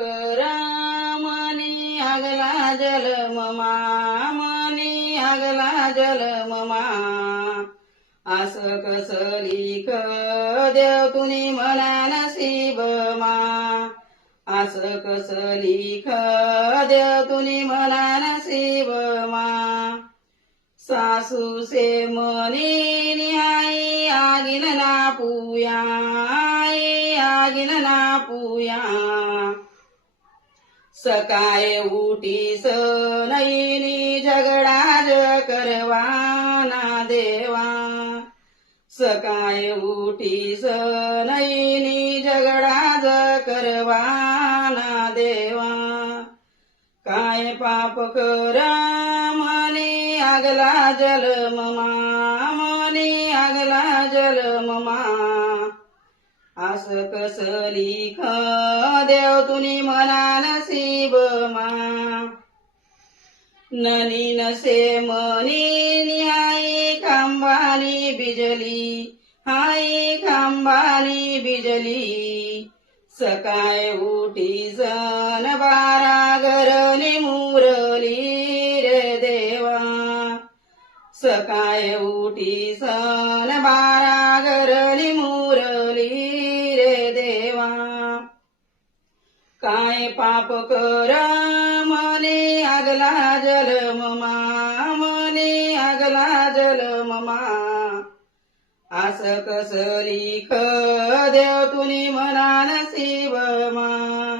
करा मनी आगला जल ममा मनी आगला जल ममा आस कस लिख देव तुनी मना नसीब मा आस कस लिख देव तुनी मना नसीब मा सासू से मनी निहाई आगिन ना पुया आगिन ना पुया सकाय उठीस नईनी झगडा ज करवाना देवा सकाय उठीस नईनी झगडा ज करवाना देवा काय पाप करा मनी आगला जल ममा मनी आगला जल ममा आस कस लिख देव तुनी मना नसीब मा ननी नसे मनी निहाई खांबानी बिजली हाई खांबानी बिजली सकाय उठी सन बारा घरनी मुरली रे देवा सकाय उठी सन बारा घरनी मुरली रे देवा काय पाप कर मने आगला जल ममा मने आगला जल ममा आस कस लिख देव तुनी मना नसीब मा